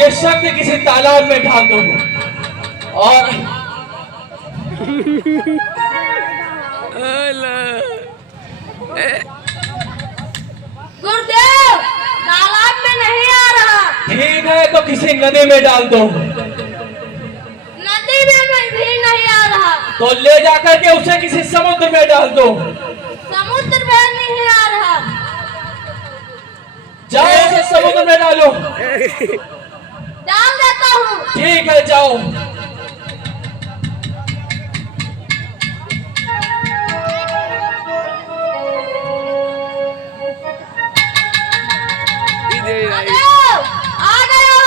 ये शक्ति किसी तालाब में डाल दो और गुरुदेव तालाब में नहीं आ रहा। ठीक है तो किसी नदी में डाल दो। नदी में भी नहीं आ रहा। तो ले जाकर के उसे किसी समुद्र में डाल दो। समुद्र में नहीं आ रहा। जाओ उसे समुद्र में डालो। डाल देता हूँ। ठीक है जाओ। गुरुदेव आ गए हो।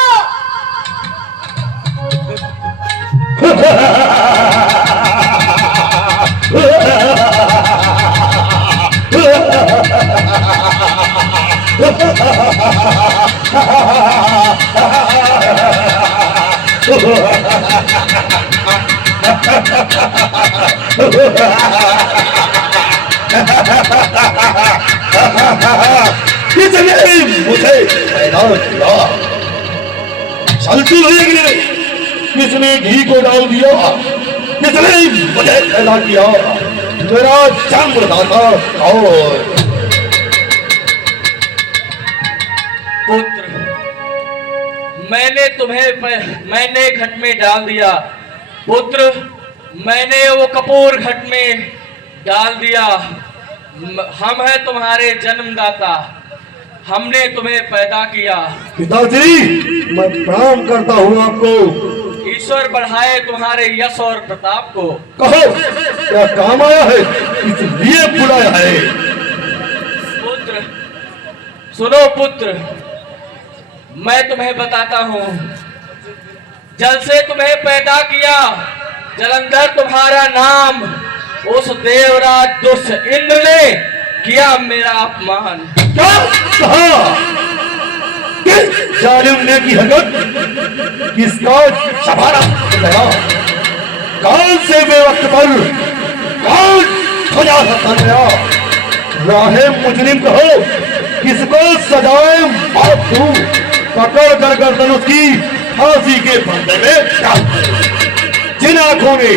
किसने मुझे पैदा किया? चलती रहेगी। किसने घी को डाल दिया? किसने मुझे पैदा किया? मेरा जन्मदाता और पुत्र, मैंने घट में डाल दिया। पुत्र, मैंने वो कपूर घट में डाल दिया। हम हैं तुम्हारे जन्मदाता, हमने तुम्हें पैदा किया। पिताजी, मैं प्रणाम करता हूँ आपको। ईश्वर बढ़ाए तुम्हारे यश और प्रताप को। कहो क्या काम आया है, इसलिए बुलाया है? पुत्र सुनो पुत्र, मैं तुम्हें बताता हूँ। जल से तुम्हें पैदा किया, जलंधर तुम्हारा नाम। उस देवराज दुष्ट इंद्र ने किया मेरा अपमान। क्या कहा? किस जालिम ने की हरकत? किसका सवारा गया? कौन से बेवक्त पर कौन सजा सकता गया? राहे मुजरिम कहो, किसको सजाए मौत दूं? पकड़ कर गर्दन उसकी फांसी के फंदे में डाल। जिन आंखों ने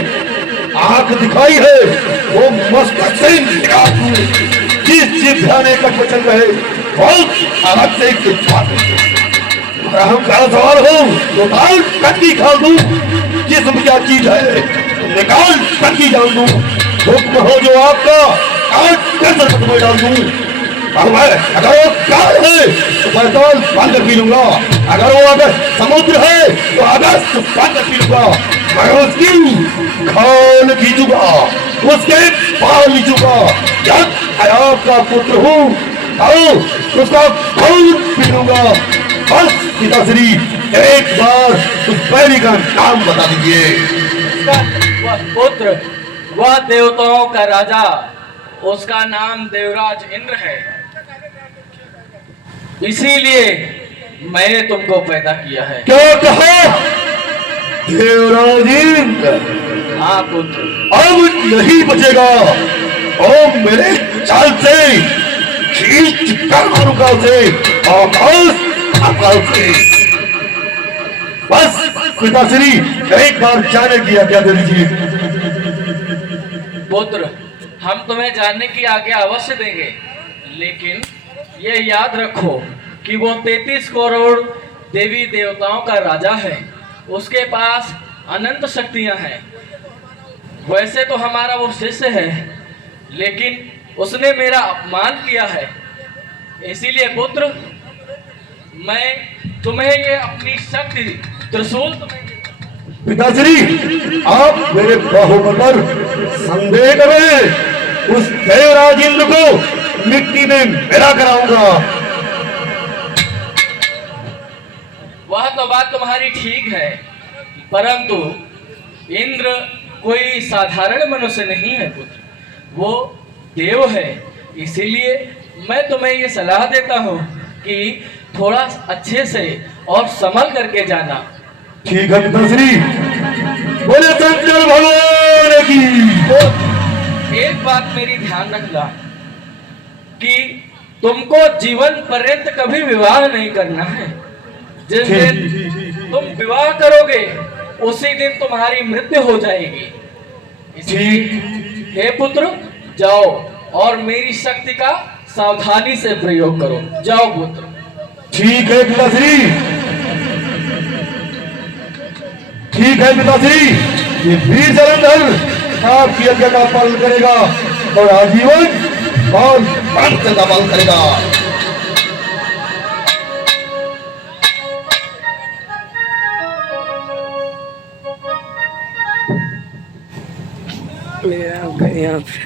आंख दिखाई है वो मस्तक से निकाल दूं। जिस जिभ्या ने कटवचन रहे बहुत आग से हम क्या सवाल हो तो निकाल कटकी खाल दूं। जिस्म क्या चीज है निकाल कटकी डाल दूं। हुक्म हो जो आपका काट कर में डाल दूं। अगर वो कार है तो पैदल बंद पी लूंगा। अगर वो अगर समुद्र है तो अगस्त बंद पी लूंगा। मैं उसकी खाल खींचूंगा, उसके पाल लीचूंगा। आपका पुत्र हूँ आओ उसका खून पी लूंगा। बस पिताश्री एक बार उस बैरी का नाम बता दीजिए। वह पुत्र, वह देवताओं का राजा, उसका नाम देवराज इंद्र है। इसीलिए मैंने तुमको पैदा किया है। क्या कहा? देवराज इंद्र? हाँ पुत्र। अब नहीं बचेगा। ओ मेरे चाल से खींच कर मारूंगा उसे आकाश से। बस पिताश्री एक बार जाने की आज्ञा दे दीजिए। पुत्र, हम तुम्हें जानने की आज्ञा अवश्य देंगे, लेकिन ये याद रखो कि वो 33 करोड़ देवी देवताओं का राजा है। उसके पास अनंत शक्तियां हैं। वैसे तो हमारा वो शिष्य है, लेकिन उसने मेरा अपमान किया है। इसीलिए पुत्र, मैं तुम्हें ये अपनी शक्ति त्रिशूल पिताश्री आप मेरे बाहुबल पर संदेह करें। उस देवराज इंद्र को मिट्टी में मिला कराऊंगा। वह तो बात तुम्हारी ठीक है, परंतु इंद्र कोई साधारण मनुष्य नहीं है पुत्र, वो देव है। इसीलिए मैं तुम्हें ये सलाह देता हूँ कि थोड़ा अच्छे से और संभल करके जाना। ठीक है पिताश्री, बोले शंकर भगवान की। एक बात मेरी ध्यान रखना कि तुमको जीवन पर्यंत कभी विवाह नहीं करना है। जिस दिन तुम विवाह करोगे उसी दिन तुम्हारी मृत्यु हो जाएगी। इसलिए हे पुत्र, जाओ और मेरी शक्ति का सावधानी से प्रयोग करो। जाओ पुत्र। ठीक है पिताश्री, ठीक है पिताश्री। ये वीर जलंधर आपकी आज्ञा का पालन करेगा और आजीवन और भक्त का पालन करेगा। यहाँ पे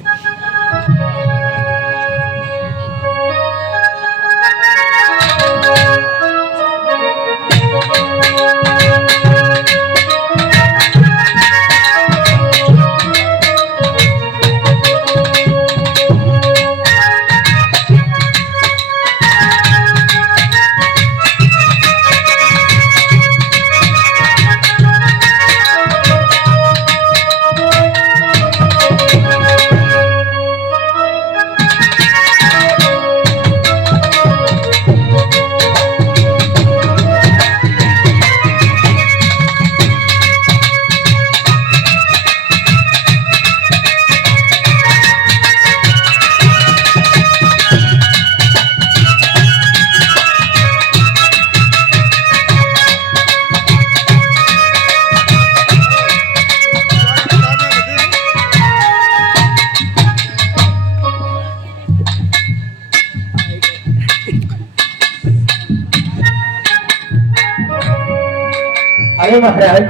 अरे महाराज,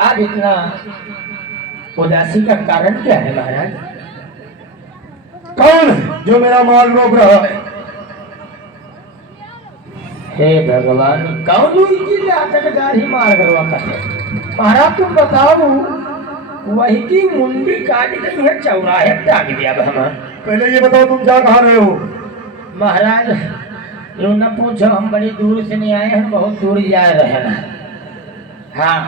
आज इतना उदासी का कारण क्या है महाराज? कौन है जो मेरा मार्ग रोक रहा है? हे भगवान, कौन हुई कि जाकर गाड़ी मार करवा करते? महाराज तुम बताओ, वही की मुंडी काट गई है, चौराहे टाक दिया हम। पहले ये बताओ तुम जा कहाँ रहे हो? महाराज यूं न पूछो, हम बड़ी दूर से नहीं आए हैं, बहुत दूर जा रहे हैं। हाँ,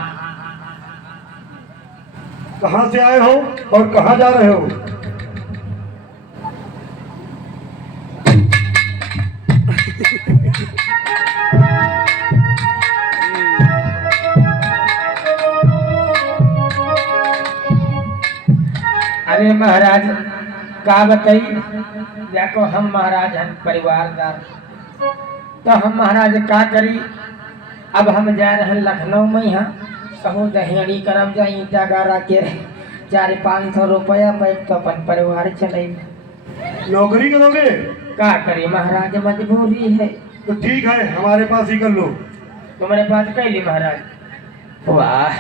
कहाँ से आए हो और कहाँ जा रहे हो? अरे महाराज का बताई, देखो हम महाराज हम परिवारदार, तो हम महाराज का करी। अब हम जा रहे हैं लखनऊ में, यहाँ कहूँ दहियाड़ी करम जाई जगह के 400-500 रुपया पैक तो अपन परिवार चले। नौकरी करोगे? का करी महाराज, मजबूरी है। तो ठीक है, हमारे पास ही कर लो। तुम्हारे पास कैली महाराज? वाह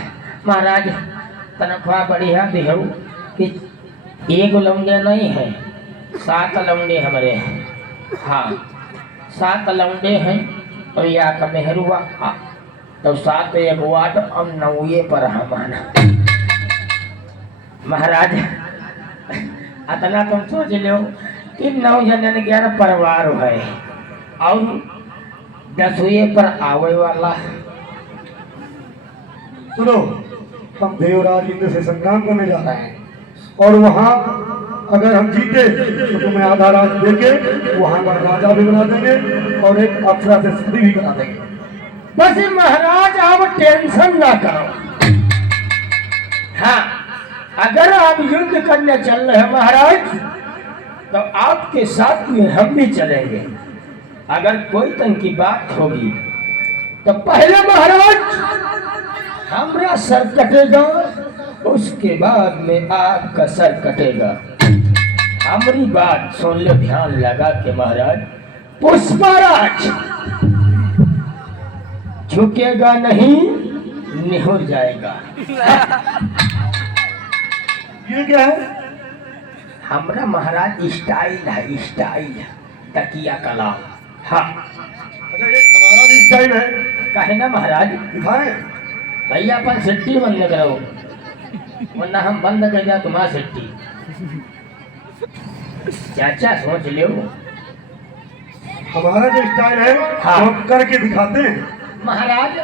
महाराज, तनख्वाह बढ़िया दिहो कि एक लौंडे नहीं है, 7 लौंडे हमारे हैं। हाँ 7 लौंडे हैं और या का मेहरुआ, तो 7 एक वाट और 9 पर हमारा। महाराज अतना तुम सोच लो कि 9 जनन 11 परिवार है और 10 पर आवे वाला। सुनो, हम देवराज इंद्र से संग्राम करने जा रहे हैं और वहाँ अगर हम जीते तो तुम्हें आधा रात देके वहाँ पर राजा भी बना देंगे और एक अप्सरा से शादी भी करा देंगे। बस महाराज आप टेंशन ना करो। हाँ, अगर आप युद्ध करने चल रहे हैं महाराज, तो आपके साथ में हम भी चलेंगे। अगर कोई तन की बात होगी तो पहले महाराज हमारा सर कटेगा, उसके बाद में आपका सर कटेगा। हमारी बात सुन लो ध्यान लगा के महाराज। पुष्पराज झुकेगा नहीं, निहुर जाएगा। ये क्या है? हमारा महाराज स्टाइल है, स्टाइल तकिया कलाम। हाँ अच्छा, ये हमारा भी स्टाइल है, कहे ना महाराज। दिखाएं। भैया अपन सिट्टी बंद करो, वरना हम बंद कर दिया तुम्हारा सिट्टी। चाचा सोच लो, हमारा जो स्टाइल है हाँ। वो हम करके दिखाते हैं। महाराज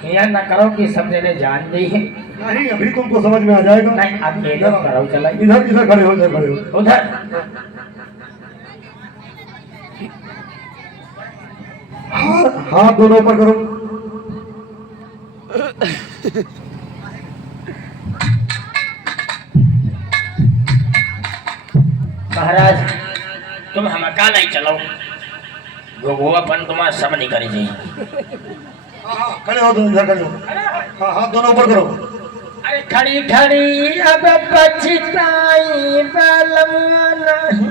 हिया न करो कि सब जने जान गई है। नहीं, अभी तुमको समझ में आ जाएगा। नहीं अकेले करो, चला इधर इधर खड़े हो, इधर खड़े हो। उधर। हाथ दोनों ऊपर करो। महाराज तुम हम का नहीं चलो वो अपन तुम्हारा सब नहीं करी जी। हाँ खड़े हो दोनों, इधर खड़े हो। हाँ हाथ दोनों ऊपर करो। अरे खड़ी खड़ी अब पछताई बलवा नहीं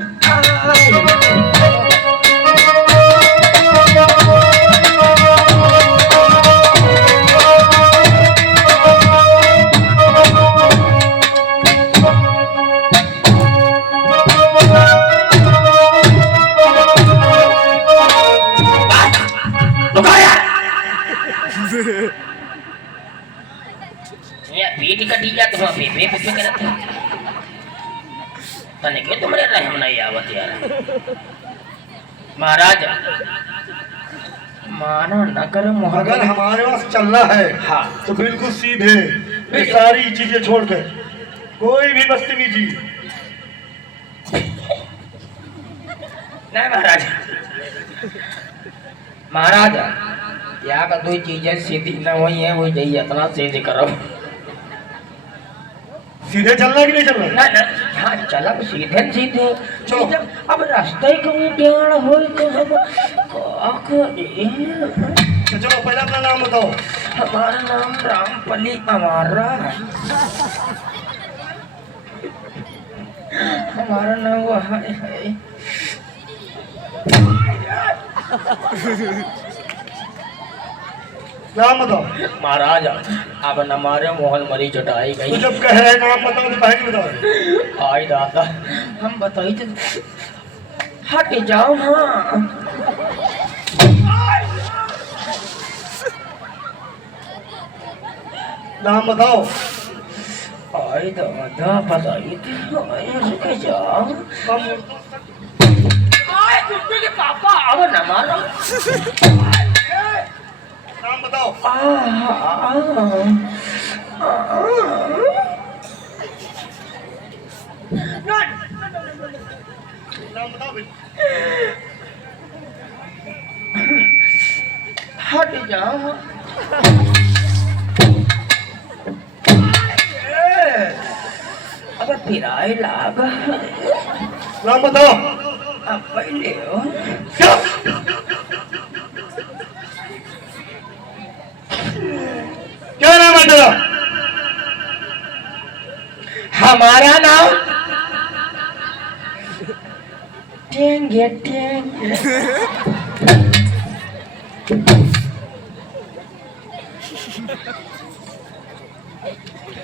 पीठ कटी जाते हो पे करते तने क्यों तुम्हारे रहम नहीं आवत यार। महाराज माना न करो अगर हमारे पास चलना है हाँ तो बिल्कुल सीधे, ये सारी चीजें छोड़कर कोई भी बदतमीजी। नहीं महाराज, महाराज यहाँ का दो चीजें सीधी न हुई है वो यही इतना सीधी करो। सीधे चलना कि नहीं चलना? ना ना हाँ चला सीधे सीधे चलो। अब रास्ते कहीं टेढ़ हो तो हम का करे। तो चलो पहले अपना नाम बताओ। हमारा नाम रामपली अमारा। हमारा नाम वो है नाम बताओ। महाराज अब न हमारे मोहन मरी जुटाई तो गई। जब कह रहे हैं नाम बताओ तो कहे नहीं बताओ। आई दादा हम बताई तो हट जाओ। हाँ नाम बताओ। आई दादा बताई तो रुक जाओ। आए कुत्ते के पापा अब न मारो। नाम बताओ। नाम बताओ भाई। हट जाओ। अब फिराए लाग। नाम बताओ। अब पहले हो क्या नाम है तेरा? हमारा नाम टेंगे टेंगे।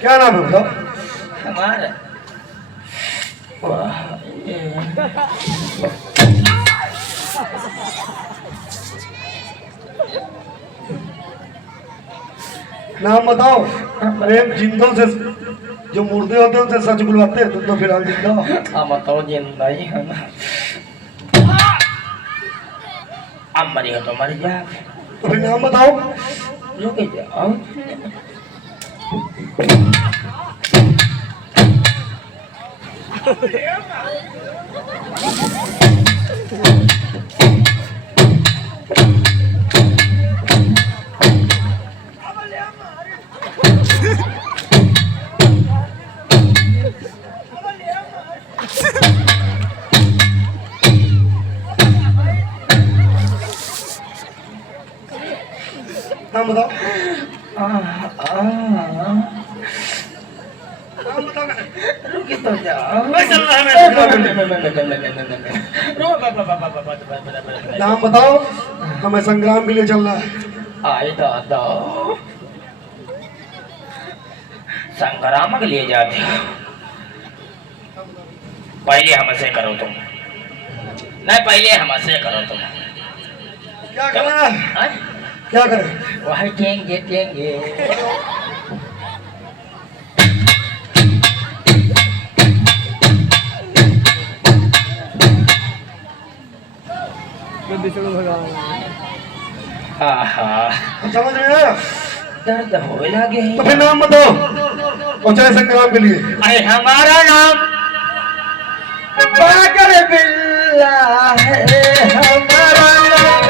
क्या नाम है बताओ? हमारा वाह नाम बताओ। प्रेम जिंदों से जो मुर्दे होते हैं उनसे सच बुलवाते हैं, तुम तो फिलहाल जिंदा हो। हम तो जिंदा ही है ना। अब मरी हो तो मर जा। तो फिर नाम बताओ। रुक जाओ। नाम बताओ। रुक तो जाओ। मैं चल रहा है, नाम बताओ। हमें संग्राम के लिए चलना है। आए दादा संग्राम के लिए जाते हो। पहले हमसे करो तुम। नहीं पहले हमसे करो तुम। क्या करना है? हाँ? क्या करें? वही टेंगे टेंगे। आहा समझ में आया? दर्द हो लगे। तो फिर नाम बताओ और चले संग्राम के लिए। अरे हमारा नाम बागर बिल्ला है। हमारा नाम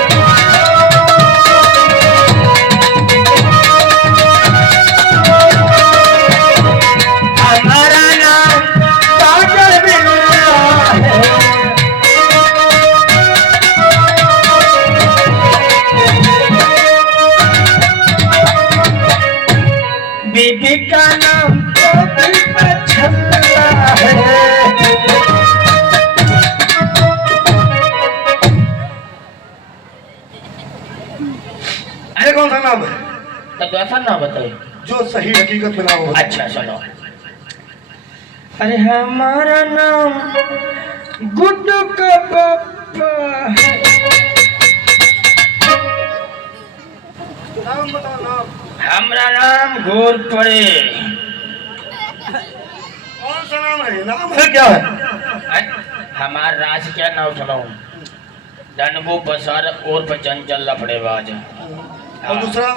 ये कौन सा नाम है तो ऐसा ना बताइए। जो सही हकीकत में नाम हो? अच्छा सुनो। अरे हमारा नाम गुड्डू का पापा है। नाम बता नाम। हमारा नाम घोर पड़े। कौन सा नाम है? नाम है क्या है? हमारा राज क्या नाम सुनाऊं? धनगो बसर और चंचल लफड़ेबाज। और दूसरा?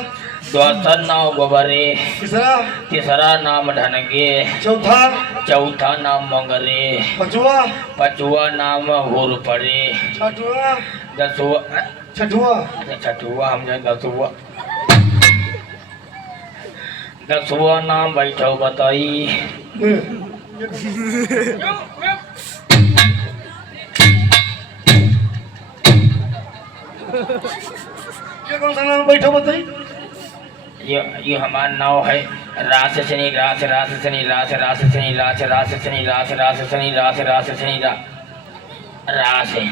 दूसरा नाम गोबरे। तीसरा? तीसरा नाम ढनगे। चौथा? चौथा नाम मंगरे। पांचवा? पांचवा नाम घोर पड़े। छठवा? दसवा छठवा? छठवा हमने दसवा। दसवा नाम बैठो बताई। ये कौन सा नाम बैठो बताई? ये हमारा नाव है। रास शनि रास रास शनि रास रास शनि रास रास शनि रास रास शनि रास रास शनि रास है।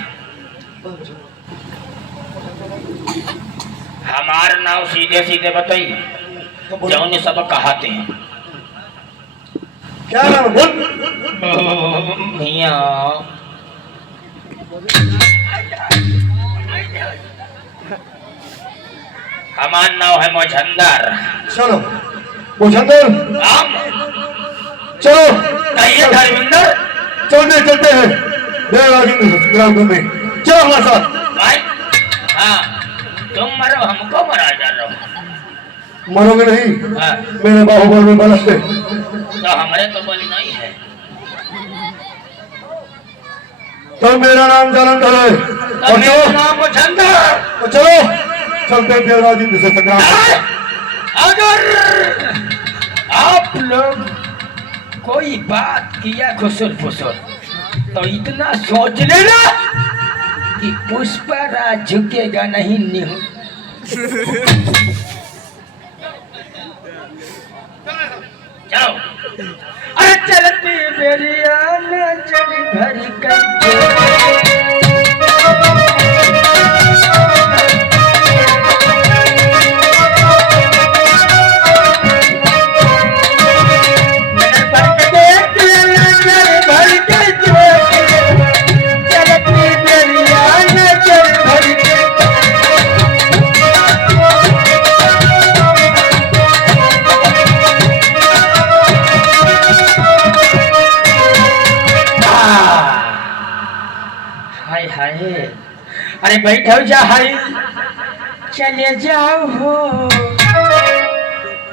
हमारा नाव सीधे सीधे बताई जो ने सब कहते हैं। क्या नाम है? बोल। भैया हमारा नाव है मोझंदर। चलो मुझंदर हम चलो कहिए धर्मिंदर। चलते हैं राजेंद्र में। चलो हमारे साथ। भाई हाँ तुम मरो हमको मरा जा रहे हो। मरोगे नहीं? हाँ मेरे बाहुबल में बलक से। तो हमारे तो बल नहीं है। तो मेरा नाम जालंधर है। तो और मेरा चलो नाम मोझंदर। तो चलो चलते हैं देवराजेंद्र से संग्राम। अगर आप लोग कोई बात किया खुसुर फुसुर तो इतना सोच लेना कि पुष्पराज झुकेगा नहीं निहू। चलो। अरे चलती मेरी आना चली भरी कई। हाय हाय अरे बैठो जा हाय चले जाओ हो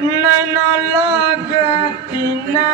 नैना लगती ना।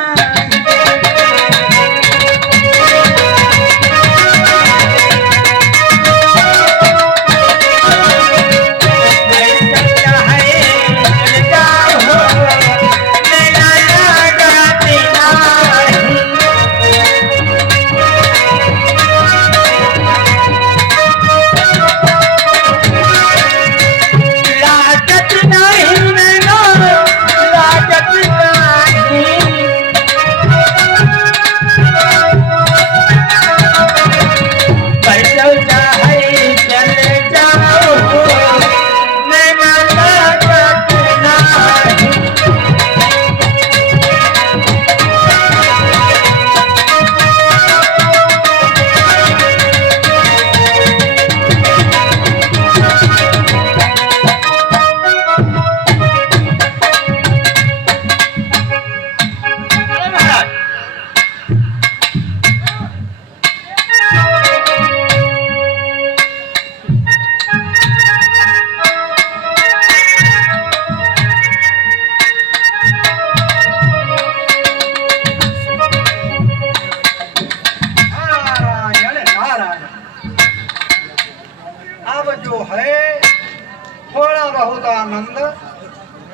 आनंद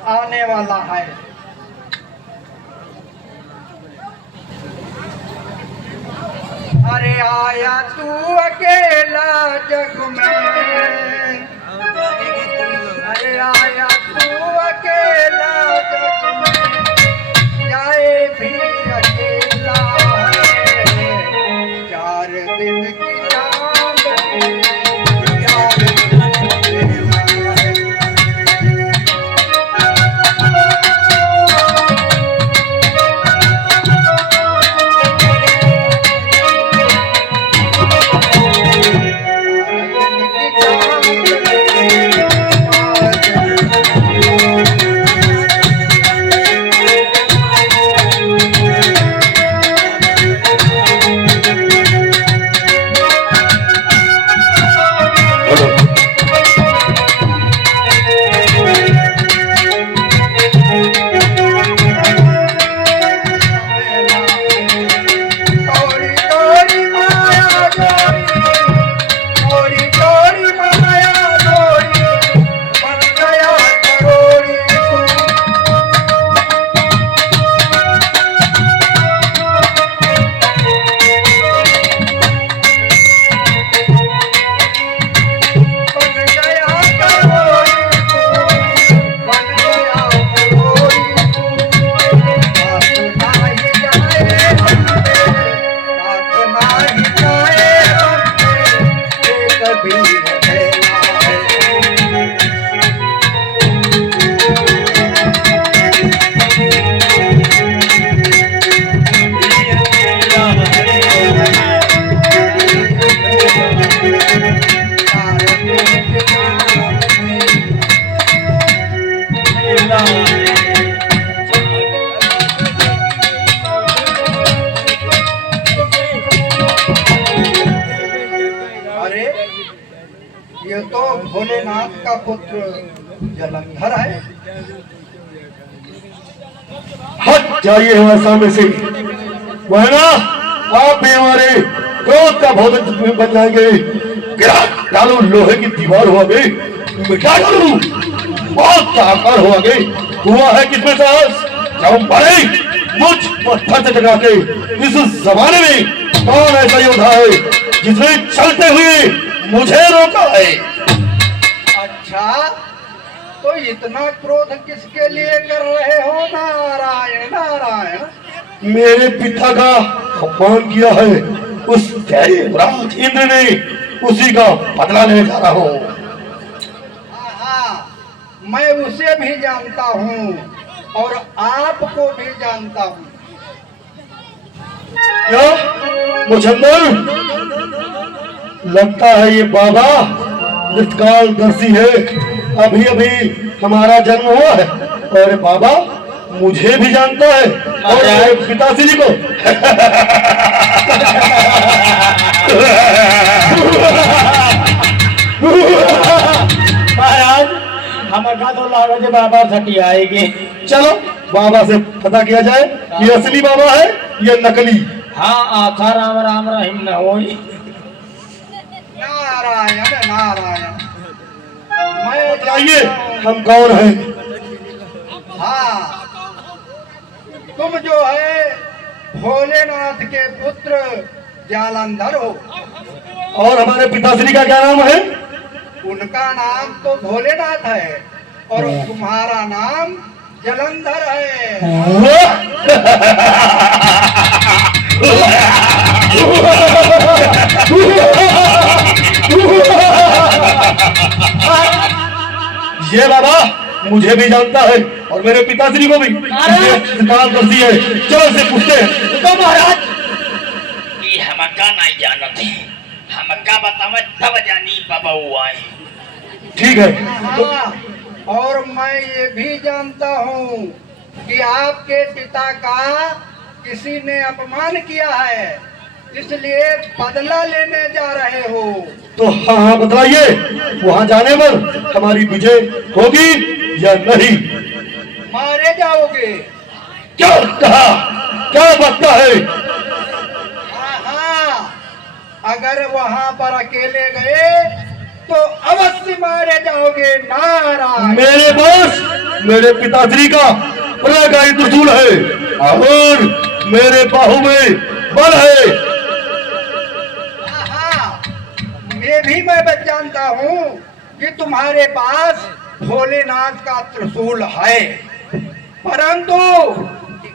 आने वाला है। अरे आया तू अकेला जग में, अरे आया तू अकेला जग में, जाए भी अकेला है। 4 दिन की चांद 4 दिन नाथ का पुत्र जलंधर है। हट जाइए हमारे सामने से, वह ना आप भी हमारे क्रोध का भोजन बन जाएंगे। गिरा डालू, लोहे की दीवार हो गई, मिटा डालू, बहुत आकार हो गई। हुआ है किसमें साहस, जब बड़े मुझ पत्थर से टकरा के इस जमाने में कौन ऐसा योद्धा है जिसने चलते हुए मुझे रोका है। अच्छा, तो इतना क्रोध किसके लिए कर रहे हो? नारायण नारायण। मेरे पिता का अपमान किया है उस देवराज इंद्र ने, उसी का बदला लेने जा रहा हूँ। हाँ, मैं उसे भी जानता हूँ और आपको भी जानता हूँ। क्या मुझंदर, लगता है ये बाबा निष्कालदर्शी है। अभी अभी हमारा जन्म हुआ है और बाबा मुझे भी जानता है और पिताश्री को। महाराज हमारा तो लागत है बाबा छठी आएगी। चलो बाबा से पता किया जाए ये असली बाबा है या नकली। हाँ आखा राम राम रहीम न हो। नारायण नारायण। मैं बताइए जानता हूँ। हम कौन हैं? हाँ, तुम जो है भोलेनाथ के पुत्र जालंधर हो। और हमारे पिताश्री का क्या नाम है? उनका नाम तो भोलेनाथ है और तुम्हारा नाम जलंधर है। ये बाबा मुझे भी जानता है और मेरे पिताश्री को भी। निकाल करती है, चलो इसे पूछते हैं। तो महाराज ये हमका नहीं जानते, हमका बतावे तब जानी बाबा हुआ है। ठीक है तो हाँ, और मैं ये भी जानता हूँ कि आपके पिता का किसी ने अपमान किया है, इसलिए बदला लेने जा रहे हो। तो हाँ हाँ बताइए, वहाँ जाने पर हमारी विजय होगी या नहीं? मारे जाओगे। क्या कहा, क्या बकता है? हाँ, अगर वहाँ पर अकेले गए तो अवश्य मारे जाओगे। नारायण। मेरे पास मेरे पिताश्री का प्रगाई त्रिशूल है और मेरे बाहु में बल है। हाँ, ये भी मैं जानता हूँ कि तुम्हारे पास भोलेनाथ का त्रिशूल है, परंतु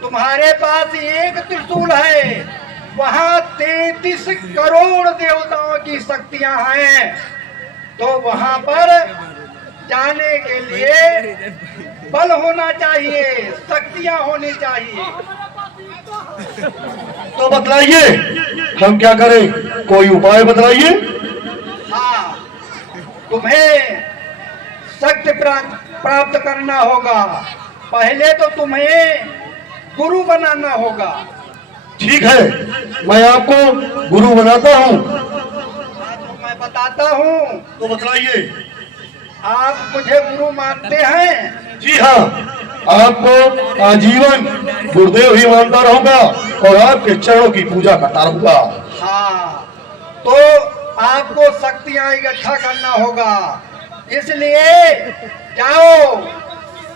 तुम्हारे पास एक त्रिशूल है, वहाँ 33 करोड़ देवताओं की शक्तियां हैं। तो वहाँ पर जाने के लिए बल होना चाहिए, शक्तियां होनी चाहिए। तो बतलाइए हम क्या करें, कोई उपाय बतलाइए। हाँ, तुम्हें शक्ति प्राप्त करना होगा। पहले तो तुम्हें गुरु बनाना होगा। ठीक है, मैं आपको गुरु बनाता हूँ। हाँ, तो मैं बताता हूँ। तो बतलाइए। आप मुझे गुरु मानते हैं? जी हाँ, आपको आजीवन गुरुदेव ही मानता रहूंगा और आपके चरणों की पूजा करता रहूंगा। हाँ, तो आपको शक्तियां इकट्ठा करना होगा। इसलिए जाओ,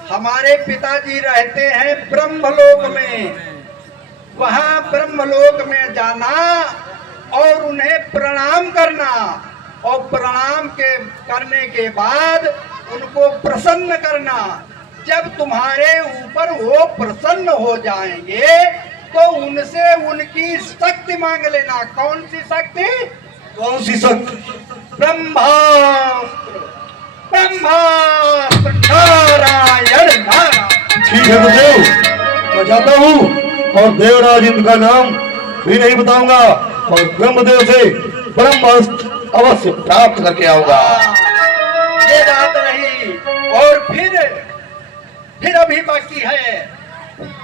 हमारे पिताजी रहते हैं ब्रह्मलोक में, वहां ब्रह्मलोक में जाना और उन्हें प्रणाम करना, और प्रणाम करने के बाद उनको प्रसन्न करना। जब तुम्हारे ऊपर वो प्रसन्न हो जाएंगे तो उनसे उनकी शक्ति मांग लेना। कौन सी शक्ति? कौन सी शक्ति? ब्रह्मास्त्र। ब्रह्मास्त्र। नारायण नारायण। ठीक है गुरुदेव, मैं जाता हूँ और देवराज इंद्र का नाम भी नहीं बताऊंगा और ब्रह्मदेव से ब्रह्मास्त्र अवश्य प्राप्त करके आऊंगा। ये बात रही। और फिर अभी बाकी है,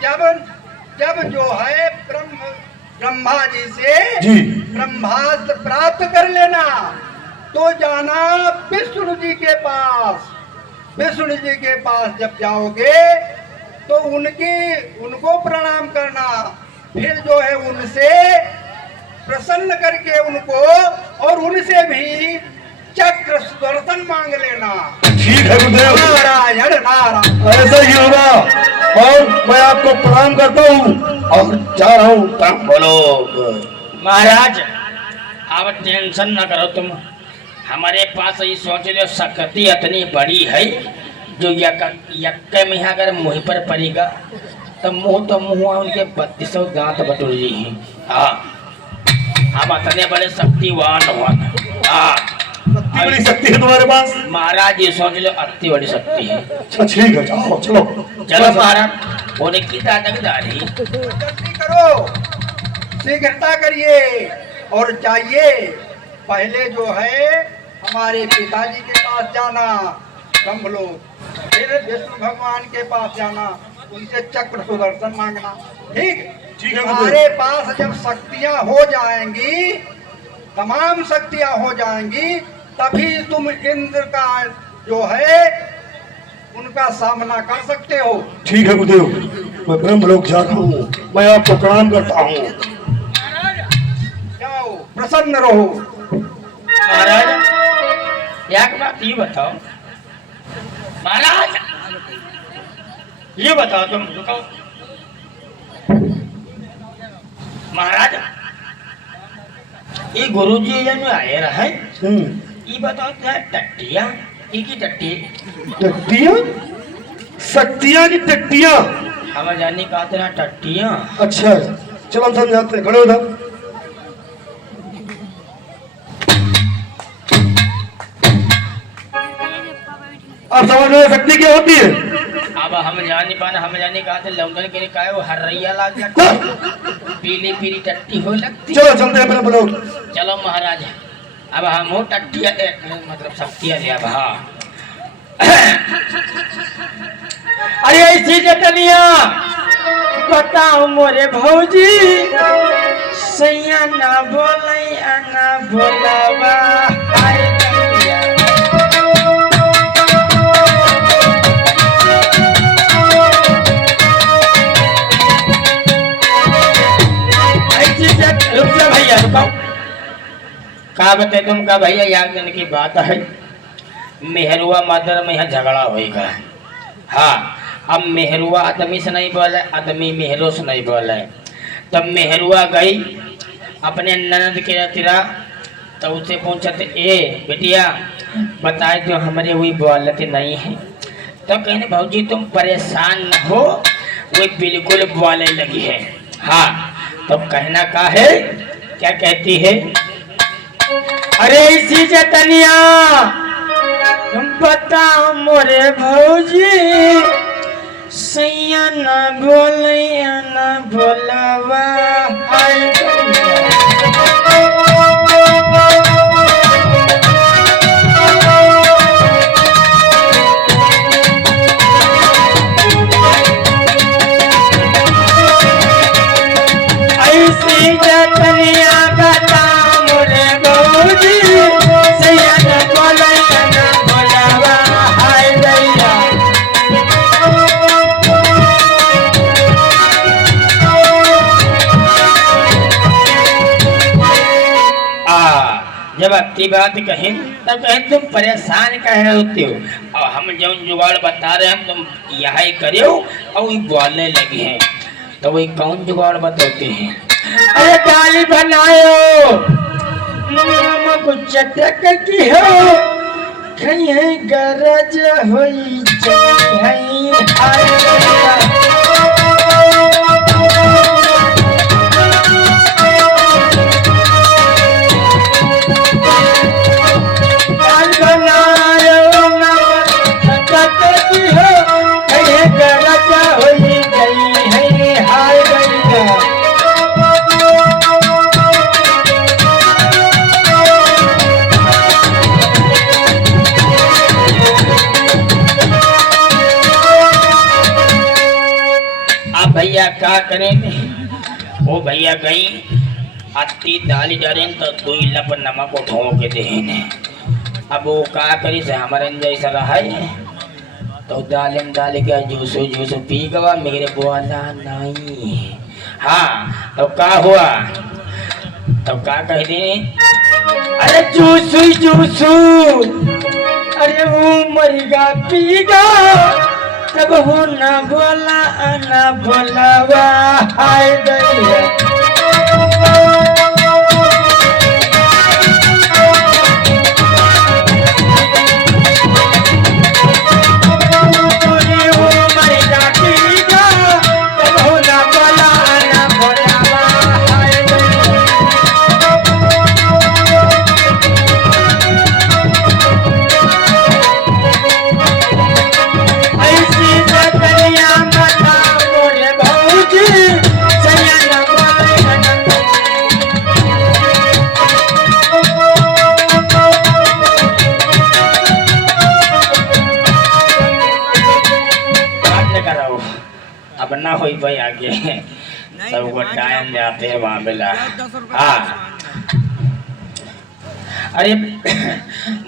जब जो है ब्रह्मा जी से जी। ब्रह्मास्त्र प्राप्त कर लेना, तो जाना विष्णु जी के पास। विष्णु जी के पास जब जाओगे तो उनको प्रणाम करना, फिर जो है उनसे प्रसन्न करके उनको और उनसे भी चक्र सुदर्शन मांग लेना। ठीक है गुरुदेव, नारायण नारायण। ऐसा ही होगा। और मैं आपको प्रणाम करता हूँ और जा रहा हूँ। बोलो महाराज अब टेंशन न करो तुम, हमारे पास ये सोच लो शक्ति इतनी बड़ी है जो यक्के में अगर मुँह पर पड़ेगा तो मुँह उनके 3200 दांत बटुर जी हैं। हाँ हम इतने बड़े शक्तिवान हुआ। हाँ इतनी बड़ी शक्ति है तुम्हारे पास? महाराज ये सोच लो अति बड़ी शक्ति है। अच्छा ठीक है, जाओ चलो चलो महाराज होने की ताकतदारी। जल्दी करो, शीघ्रता करिए और जाइए। पहले जो है हमारे पिताजी के पास जाना ब्रह्म लोक, फिर विष्णु भगवान के पास जाना, उनसे चक्र सुदर्शन मांगना। ठीक ठीक है। हमारे पास जब शक्तियां हो जाएंगी, तमाम शक्तियां हो जाएंगी, तभी तुम इंद्र का जो है उनका सामना कर सकते हो। ठीक है गुरुदेव, मैं ब्रह्मलोक जा रहा हूँ, मैं आपको प्रणाम करता हूँ। जाओ, प्रसन्न रहो। महाराज एक बात ये बताओ, महाराज ये बताओ तुम रुको। महाराज ये गुरु जी जो आए रहे, ये बताओ क्या टट्टिया की टट्टी? टट्टियाँ? शक्तियाँ की टट्टियाँ? हम जाने का तेरा टट्टिया। अच्छा चलो हम समझाते हैं, खड़े हो जाओ। आप समझ रहे हैं शक्ति क्या होती है? अब हम जाने पाना, हम जाने कहा थे लौंडन के लिए का वो हर्रैया लाग जाता, पीली पीली टट्टी हो लगती। चलो चलते हैं ब्रह्मलोक। चलो महाराज अब हम हो टट्टिया मतलब शक्तियाँ दे। अब हाँ अरे ऐसी जतनिया बताओ मोरे भौजी, सैया ना बोले ना बोलावा। हाय कन्हैया। रुक जा भैया रुकाओ। का बते तुम का भैया याद दिन की बात है, मेहरुआ मदर में यहाँ झगड़ा होएगा। हाँ अब मेहरुआ आदमी से नहीं बोले, आदमी मेहरों से नहीं बोले। तब मेहरुआ गई अपने ननद के तिरा, तो उसे पूछा थे ए बेटिया बताए जो हमारे हुई बोलत नहीं है। तो कहने भाजी तुम परेशान न हो, वो बिल्कुल बोलने लगी है। हाँ तो कहना का है, क्या कहती है? अरे इसी जतनिया तुम बताओ मोरे भौजी, सैया ना बोले ना बोलावा। हाय जतनिया बताओ मोरे भौजी, सैया ना बोले ना बोलावा। हाय दैया जब अच्छी बात कहें तब कहें तुम परेशान कहे होते हो, और हम जो जुगाड़ बता रहे हैं तुम यही करो और वही बोलने लगे हैं। तो वही कौन जुगाड़ बताते हैं? अरे दाली बनायो नमक चटक की हो, कहीं गरज होई चाहिए। भैया क्या करेंगे? वो भैया गई अति दाली जा रहे तो 2 लप नमक उठो के देने अब वो का करी से हमारे जैसा रहा तो डालिम डाल के जूसो जूसो पी गवा मेरे बोला नहीं। हाँ तो का हुआ तो का कह दी अरे जूसू जूसू अरे वो मरीगा पीगा तब हो ना बोला हाय दैया अब ना हो भाई आगे सबको टाइम जाते हैं वहाँ मिला। हाँ अरे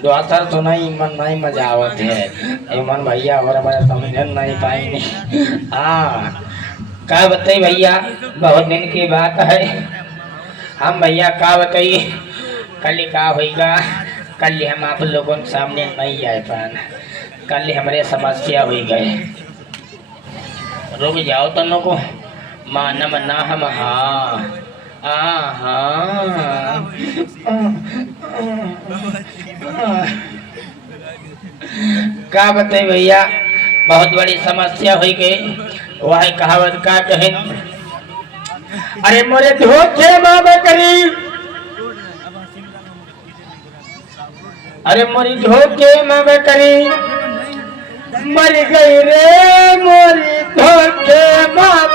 दोस्तर तो नहीं मन नहीं मजा आवत है मन भैया और हमारे समझ नहीं पाएंगे। हाँ क्या बताइए भैया बहुत दिन की बात है। हम भैया क्या बताइए कल क्या होगा कल हम आप लोगों के सामने नहीं आए पान कल हमारे समस्या हो गए। रुक जाओ तनों को मानम ना हम हाँ क्या बताए भैया बहुत बड़ी समस्या हुई गई। वह कहावत का कहे अरे मोरे धोखे माँ करी अरे मोरी धोखे माँ करी मर गई रे मोरी धोखे माँ